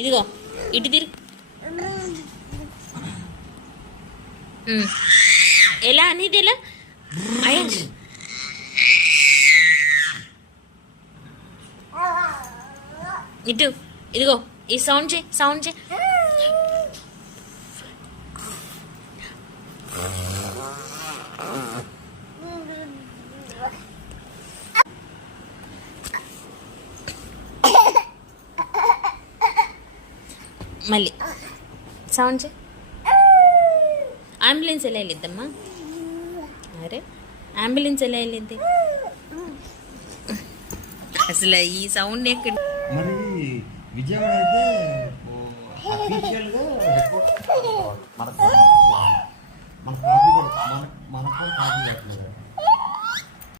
ఇదిగో ఇటు తిరిగి ఎలా అనేది ఎలా అయ్యాష్ ఇటు ఇదిగో ఈ సౌండ్ చేయి మళ్ళీ సౌండ్ చేయి. అంబులెన్స్ ఎలా వెళ్ళిద్దమ్మా? అరే అంబులెన్స్ ఎలా వెళ్ళిద్ది? అసలు ఈ సౌండ్ ఎక్కడ? మరి విజయవాడ అయితే అఫీషియల్గా మన కాపీ పెట్టలేదు.